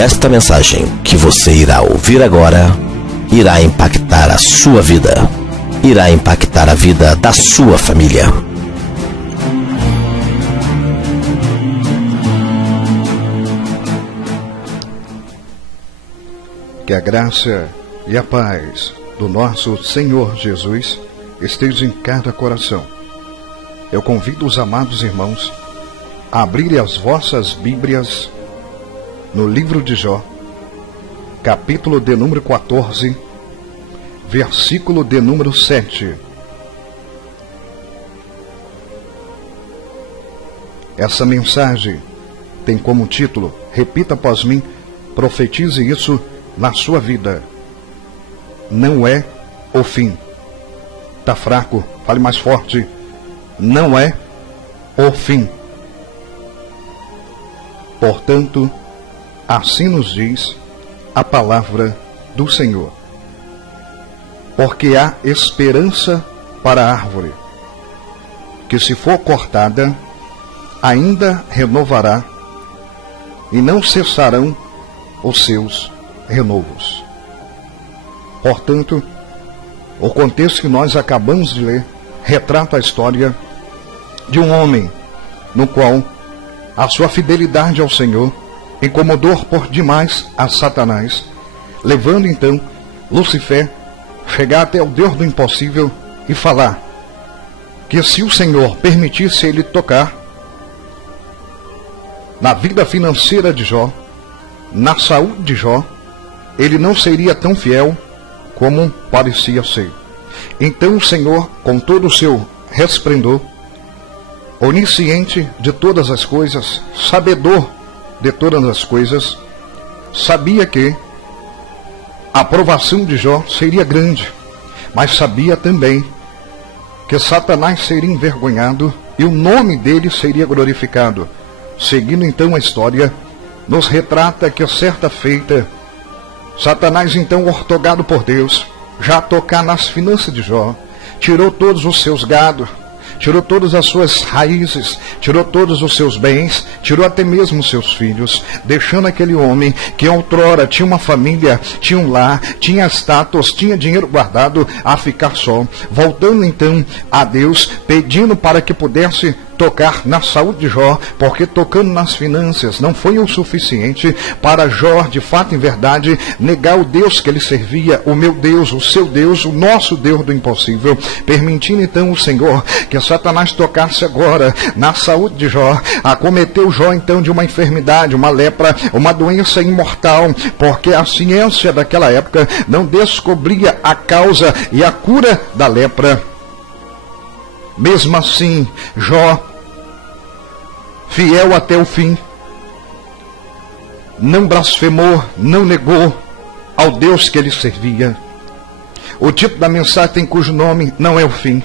Esta mensagem que você irá ouvir agora irá impactar a sua vida, irá impactar a vida da sua família. Que a graça e a paz do nosso Senhor Jesus estejam em cada coração. Eu convido os amados irmãos a abrirem as vossas Bíblias no livro de Jó, capítulo de número 14, versículo de número 7. Essa mensagem tem como título, repita após mim, profetize isso na sua vida. Não é o fim. Tá fraco, fale mais forte. Não é o fim. Portanto, assim nos diz a palavra do Senhor. Porque há esperança para a árvore, que se for cortada, ainda renovará, e não cessarão os seus renovos. Portanto, o contexto que nós acabamos de ler retrata a história de um homem no qual a sua fidelidade ao Senhor incomodou por demais a Satanás, levando então Lucifer chegar até o Deus do impossível e falar que se o Senhor permitisse ele tocar na vida financeira de Jó, na saúde de Jó, ele não seria tão fiel como parecia ser. Então o Senhor, com todo o seu resplendor, onisciente de todas as coisas, sabedor de todas as coisas, sabia que a aprovação de Jó seria grande, mas sabia também que Satanás seria envergonhado e o nome dele seria glorificado. Seguindo então a história, nos retrata que certa feita, Satanás então, ortogado por Deus, já a tocar nas finanças de Jó, tirou todos os seus gados, tirou todas as suas raízes, tirou todos os seus bens, tirou até mesmo os seus filhos, deixando aquele homem que outrora tinha uma família, tinha um lar, tinha status, tinha dinheiro guardado, a ficar só, voltando então a Deus, pedindo para que pudesse tocar na saúde de Jó, porque tocando nas finanças não foi o suficiente para Jó, de fato em verdade, negar o Deus que ele servia, o meu Deus, o seu Deus, o nosso Deus do impossível, permitindo então o Senhor que Satanás tocasse agora na saúde de Jó, acometeu Jó então de uma enfermidade, uma lepra, uma doença imortal, porque a ciência daquela época não descobria a causa e a cura da lepra. Mesmo assim, Jó, fiel até o fim, não blasfemou, não negou ao Deus que ele servia. O título da mensagem tem cujo nome não é o fim.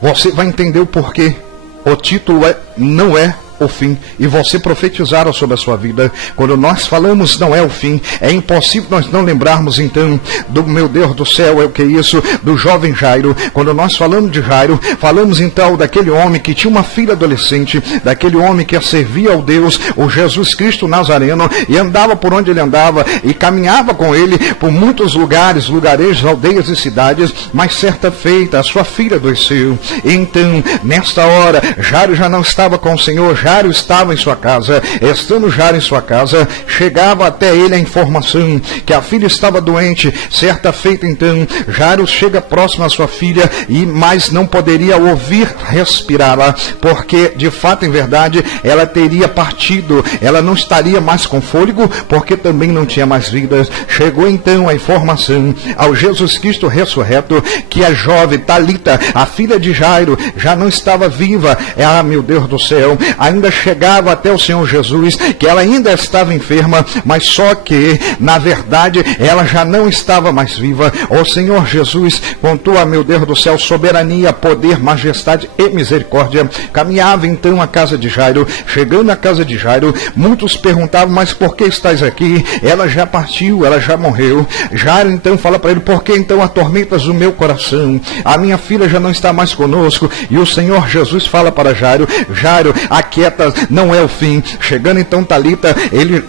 Você vai entender o porquê. O título não é o fim, e você profetizaram sobre a sua vida. Quando nós falamos não é o fim, é impossível nós não lembrarmos então do meu Deus do céu, é o que é isso, do jovem Jairo. Quando nós falamos de Jairo, falamos então daquele homem que tinha uma filha adolescente, daquele homem que servia ao Deus, o Jesus Cristo Nazareno, e andava por onde ele andava, e caminhava com ele por muitos lugares, lugarejos, aldeias e cidades, mas certa feita a sua filha adoeceu. Então, nesta hora, Jairo já não estava com o Senhor, Jairo estava em sua casa. Estando Jairo em sua casa, chegava até ele a informação que a filha estava doente. Certa feita então, Jairo chega próximo à sua filha, mas não poderia ouvir respirá-la, porque de fato em verdade ela teria partido, ela não estaria mais com fôlego, porque também não tinha mais vida. Chegou então a informação ao Jesus Cristo ressurreto que a jovem Talita, a filha de Jairo, já não estava viva. Meu Deus do céu, ainda chegava até o Senhor Jesus, que ela ainda estava enferma, mas só que, na verdade, ela já não estava mais viva. O Senhor Jesus, com tua, meu Deus do céu, soberania, poder, majestade e misericórdia, caminhava então à casa de Jairo. Chegando à casa de Jairo, muitos perguntavam, mas por que estás aqui? Ela já partiu, ela já morreu. Jairo então fala para ele, por que então atormentas o meu coração? A minha filha já não está mais conosco. E o Senhor Jesus fala para Jairo, Jairo, aqui profetas, não é o fim. Chegando então Talita, ele,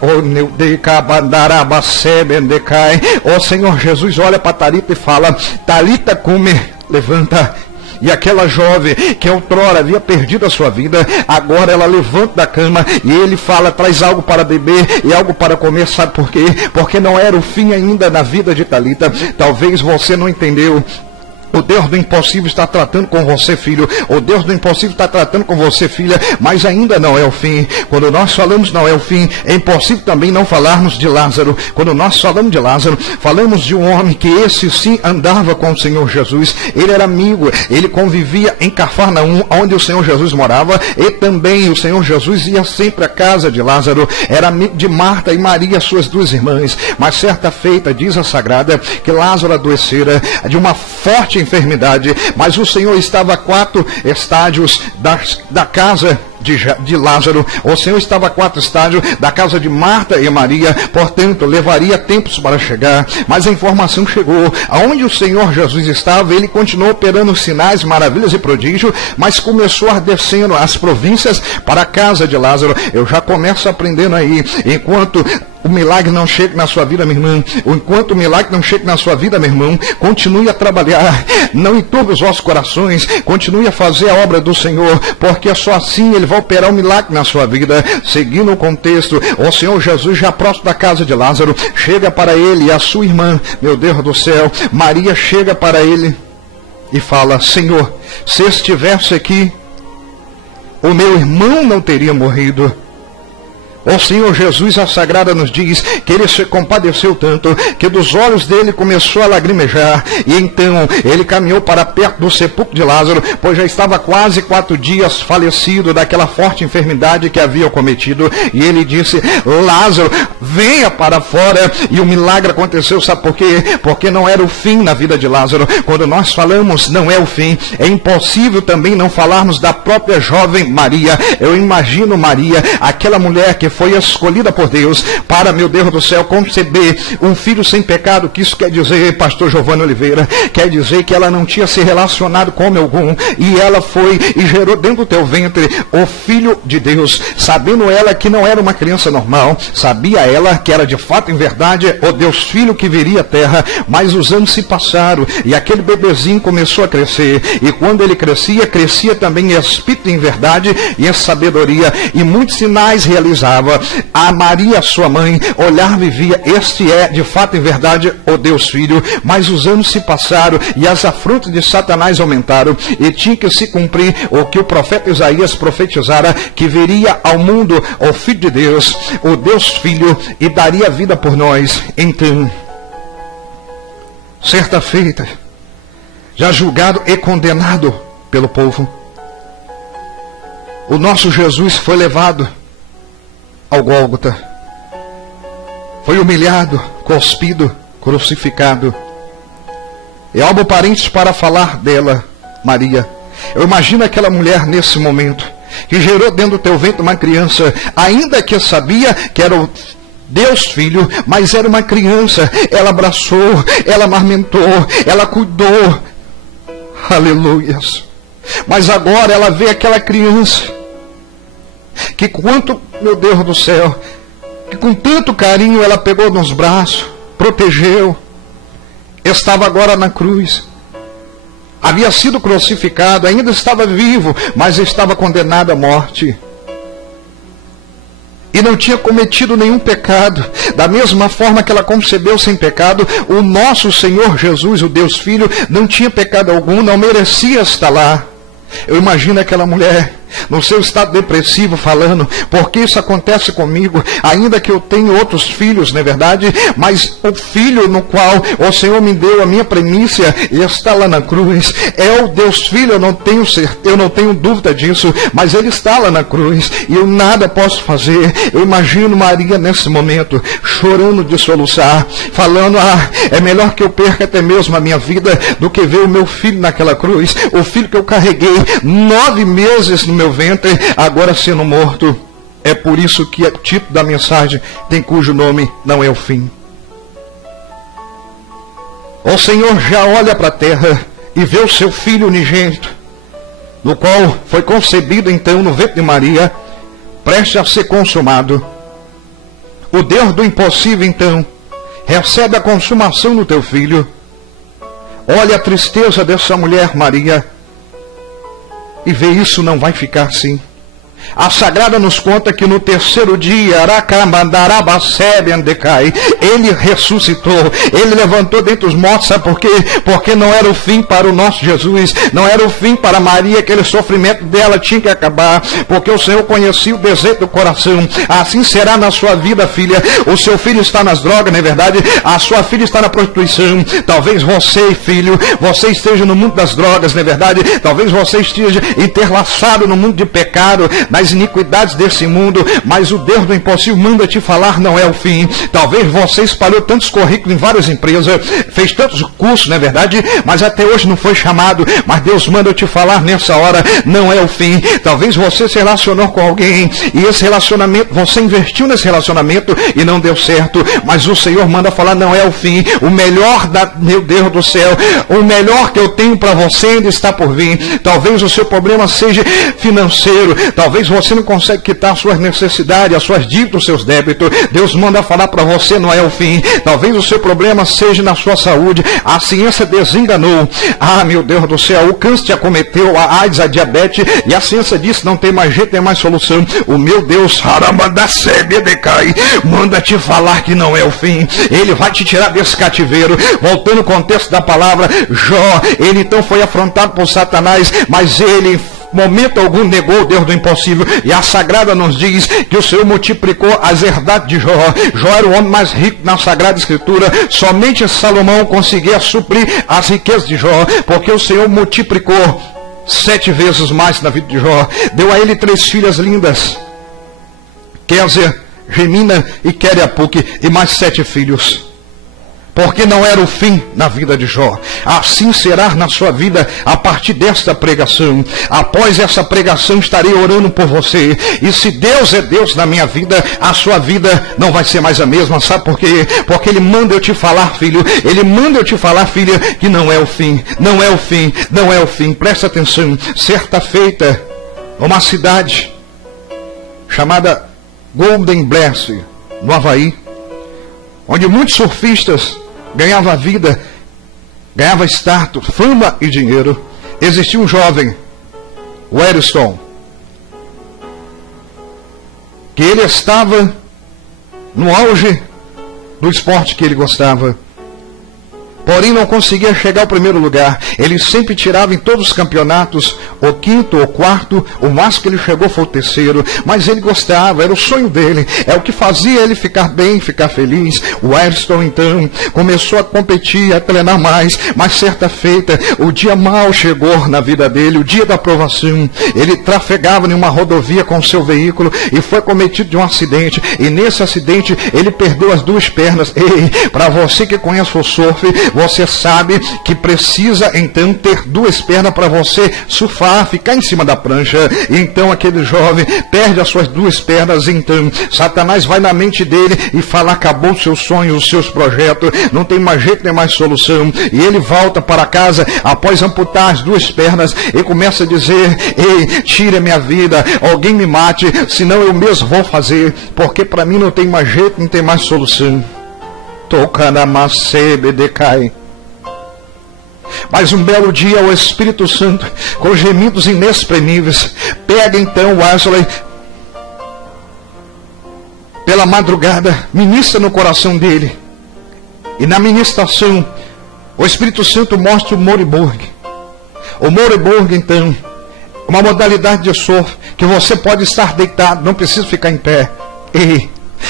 ó Senhor Jesus, olha para Talita e fala: Talita cume, levanta. E aquela jovem que outrora havia perdido a sua vida, agora ela levanta da cama e ele fala: traz algo para beber e algo para comer. Sabe por quê? Porque não era o fim ainda na vida de Talita. Talvez você não entendeu. O Deus do impossível está tratando com você, filho. O Deus do impossível está tratando com você, filha. Mas ainda não é o fim. Quando nós falamos não é o fim, é impossível também não falarmos de Lázaro. Quando nós falamos de Lázaro, falamos de um homem que esse sim andava com o Senhor Jesus. Ele era amigo, ele convivia em Cafarnaum, onde o Senhor Jesus morava. E também o Senhor Jesus ia sempre à casa de Lázaro. Era amigo de Marta e Maria, suas duas irmãs. Mas certa feita, diz a Sagrada, que Lázaro adoecera de uma forte enfermidade, mas o Senhor estava a 4 estádios da casa de Lázaro. O Senhor estava a 4 estádios da casa de Marta e Maria, portanto levaria tempos para chegar, mas a informação chegou. Aonde o Senhor Jesus estava, ele continuou operando sinais, maravilhas e prodígios, mas começou a descendo as províncias para a casa de Lázaro. Eu já começo aprendendo aí, enquanto o milagre não chega na sua vida, minha irmã, enquanto o milagre não chega na sua vida, meu irmão, continue a trabalhar, não enturbe os vossos corações, continue a fazer a obra do Senhor, porque só assim ele vai operar um milagre na sua vida. Seguindo o contexto, o Senhor Jesus, já próximo da casa de Lázaro, chega para ele e a sua irmã, meu Deus do céu, Maria, chega para ele e fala: Senhor, se estivesse aqui, o meu irmão não teria morrido. O Senhor Jesus, a Sagrada nos diz que ele se compadeceu tanto que dos olhos dele começou a lagrimejar, e então ele caminhou para perto do sepulcro de Lázaro, pois já estava quase 4 dias falecido daquela forte enfermidade que havia cometido, e ele disse: Lázaro, venha para fora. E o milagre aconteceu, sabe por quê? Porque não era o fim na vida de Lázaro. Quando nós falamos não é o fim, é impossível também não falarmos da própria jovem Maria. Eu imagino Maria, aquela mulher que foi escolhida por Deus para, meu Deus do céu, conceber um filho sem pecado. Que isso quer dizer, pastor Giovanni Oliveira? Quer dizer que ela não tinha se relacionado com homem algum, e ela foi e gerou dentro do teu ventre o Filho de Deus, sabendo ela que não era uma criança normal, sabia ela que era de fato, em verdade, o Deus Filho que viria à terra. Mas os anos se passaram e aquele bebezinho começou a crescer, e quando ele crescia, crescia também em espírito, em verdade e em sabedoria, e muitos sinais realizava. A Maria, sua mãe, olhava e via: este é de fato, em verdade, o Deus Filho. Mas os anos se passaram e as afrontas de Satanás aumentaram, e tinha que se cumprir o que o profeta Isaías profetizara, que viria ao mundo o Filho de Deus, o Deus Filho, e daria vida por nós. Então, certa feita, já julgado e condenado pelo povo, o nosso Jesus foi levado ao Gólgota, foi humilhado, cuspido, crucificado. E algo parentes para falar dela, Maria. Eu imagino aquela mulher nesse momento, que gerou dentro do teu ventre uma criança, ainda que sabia que era o Deus Filho, mas era uma criança. Ela abraçou, ela amamentou, ela cuidou. Aleluias. Mas agora ela vê aquela criança que quanto, meu Deus do céu, que com tanto carinho ela pegou nos braços, protegeu, estava agora na cruz, havia sido crucificado, ainda estava vivo, mas estava condenado à morte, e não tinha cometido nenhum pecado. Da mesma forma que ela concebeu sem pecado, o nosso Senhor Jesus, o Deus Filho, não tinha pecado algum, não merecia estar lá. Eu imagino aquela mulher no seu estado depressivo falando: porque isso acontece comigo, ainda que eu tenha outros filhos, não é verdade? Mas o filho no qual o Senhor me deu a minha primícia está lá na cruz, é o Deus Filho. Eu não tenho certeza, eu não tenho dúvida disso, mas ele está lá na cruz e eu nada posso fazer. Eu imagino Maria nesse momento chorando de soluçar, falando: é melhor que eu perca até mesmo a minha vida do que ver o meu filho naquela cruz, o filho que eu carreguei 9 meses no meu ventre, agora sendo morto. É por isso que o título da mensagem tem cujo nome não é o fim. O Senhor já olha para a terra e vê o seu Filho unigênito, no qual foi concebido então no ventre de Maria, prestes a ser consumado. O Deus do impossível, então, recebe a consumação no teu filho. Olha a tristeza dessa mulher, Maria, e vê isso, não vai ficar assim. A Sagrada nos conta que no terceiro dia, ele ressuscitou, ele levantou dentre os mortos. Sabe por quê? Porque não era o fim para o nosso Jesus, não era o fim para Maria, aquele sofrimento dela tinha que acabar, porque o Senhor conhecia o desejo do coração. Assim será na sua vida, filha. O seu filho está nas drogas, não é verdade? A sua filha está na prostituição. Talvez você, filho, você esteja no mundo das drogas, não é verdade? Talvez você esteja interlaçado no mundo de pecado, nas iniquidades desse mundo, mas o Deus do impossível manda te falar, não é o fim. Talvez você espalhou tantos currículos em várias empresas, fez tantos cursos, não é verdade? Mas até hoje não foi chamado, mas Deus manda te falar nessa hora, não é o fim. Talvez você se relacionou com alguém, e esse relacionamento, você investiu nesse relacionamento e não deu certo, mas o Senhor manda falar, não é o fim. O melhor, meu Deus do céu, o melhor que eu tenho para você ainda está por vir. Talvez o seu problema seja financeiro, talvez você não consegue quitar as suas necessidades, as suas dívidas, os seus débitos. Deus manda falar para você, não é o fim. Talvez o seu problema seja na sua saúde. A ciência desenganou. Ah, meu Deus do céu, o câncer te acometeu, a AIDS, a diabetes, e a ciência disse, não tem mais jeito, tem mais solução. O meu Deus, manda te falar que não é o fim. Ele vai te tirar desse cativeiro. Voltando ao contexto da palavra, Jó, ele então foi afrontado por Satanás, mas ele momento algum negou o Deus do impossível, e a Sagrada nos diz que o Senhor multiplicou as herdades de Jó. Jó era o homem mais rico na Sagrada Escritura, somente Salomão conseguia suprir as riquezas de Jó, porque o Senhor multiplicou 7 vezes mais na vida de Jó. Deu a ele 3 filhas lindas, Kézer, Gemina e Queriapuque, e mais 7 filhos. Porque não era o fim na vida de Jó. Assim será na sua vida a partir desta pregação. Após essa pregação estarei orando por você. E se Deus é Deus na minha vida, a sua vida não vai ser mais a mesma. Sabe por quê? Porque Ele manda eu te falar, filho. Ele manda eu te falar, filha, que não é o fim. Não é o fim. Não é o fim. Presta atenção. Certa feita, uma cidade chamada Golden Blast, no Havaí, onde muitos surfistas ganhavam vida, ganhavam status, fama e dinheiro, existia um jovem, o Ariston, que ele estava no auge do esporte que ele gostava, porém não conseguia chegar ao primeiro lugar. Ele sempre tirava em todos os campeonatos o 5º ou 4º, o máximo que ele chegou foi o 3º, mas ele gostava, era o sonho dele, é o que fazia ele ficar bem, ficar feliz. O Ariston então começou a competir, a treinar mais, mas certa feita o dia mau chegou na vida dele, o dia da aprovação. Ele trafegava em uma rodovia com o seu veículo e foi cometido de um acidente, e nesse acidente ele perdeu as 2 pernas. Ei, para você que conhece o surf, você sabe que precisa então ter 2 pernas para você surfar, ficar em cima da prancha. Então aquele jovem perde as suas 2 pernas. Então Satanás vai na mente dele e fala, acabou os seus sonhos, os seus projetos, não tem mais jeito, nem mais solução. E ele volta para casa após amputar as 2 pernas e começa a dizer, ei, tire a minha vida, alguém me mate, senão eu mesmo vou fazer, porque para mim não tem mais jeito, não tem mais solução. Mas um belo dia o Espírito Santo, com gemidos inexprimíveis, pega então Wesley pela madrugada, ministra no coração dele, e na ministração o Espírito Santo mostra o Moribug. O Moribug então, uma modalidade de surf que você pode estar deitado, não precisa ficar em pé.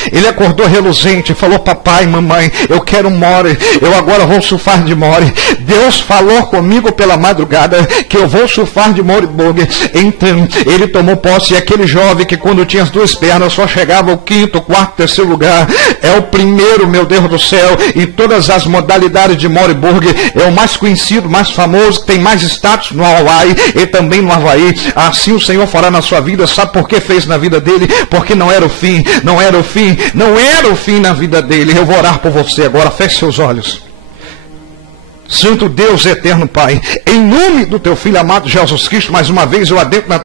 Ele acordou reluzente, falou, papai, mamãe, eu quero um more, eu agora vou surfar de more. Deus falou comigo pela madrugada que eu vou surfar de moribug. Então ele tomou posse, e aquele jovem que quando tinha as 2 pernas só chegava ao 5º, 4º, 3º lugar, é o primeiro, meu Deus do céu, em todas as modalidades de moribug, é o mais conhecido, mais famoso, que tem mais status no Hawaii e também no Havaí. Assim o Senhor fará na sua vida. Sabe por que fez na vida dele? Porque não era o fim, não era o fim, não era o fim na vida dele. Eu vou orar por você agora, feche seus olhos. Santo Deus, eterno Pai, em nome do teu Filho amado Jesus Cristo, mais uma vez eu adentro na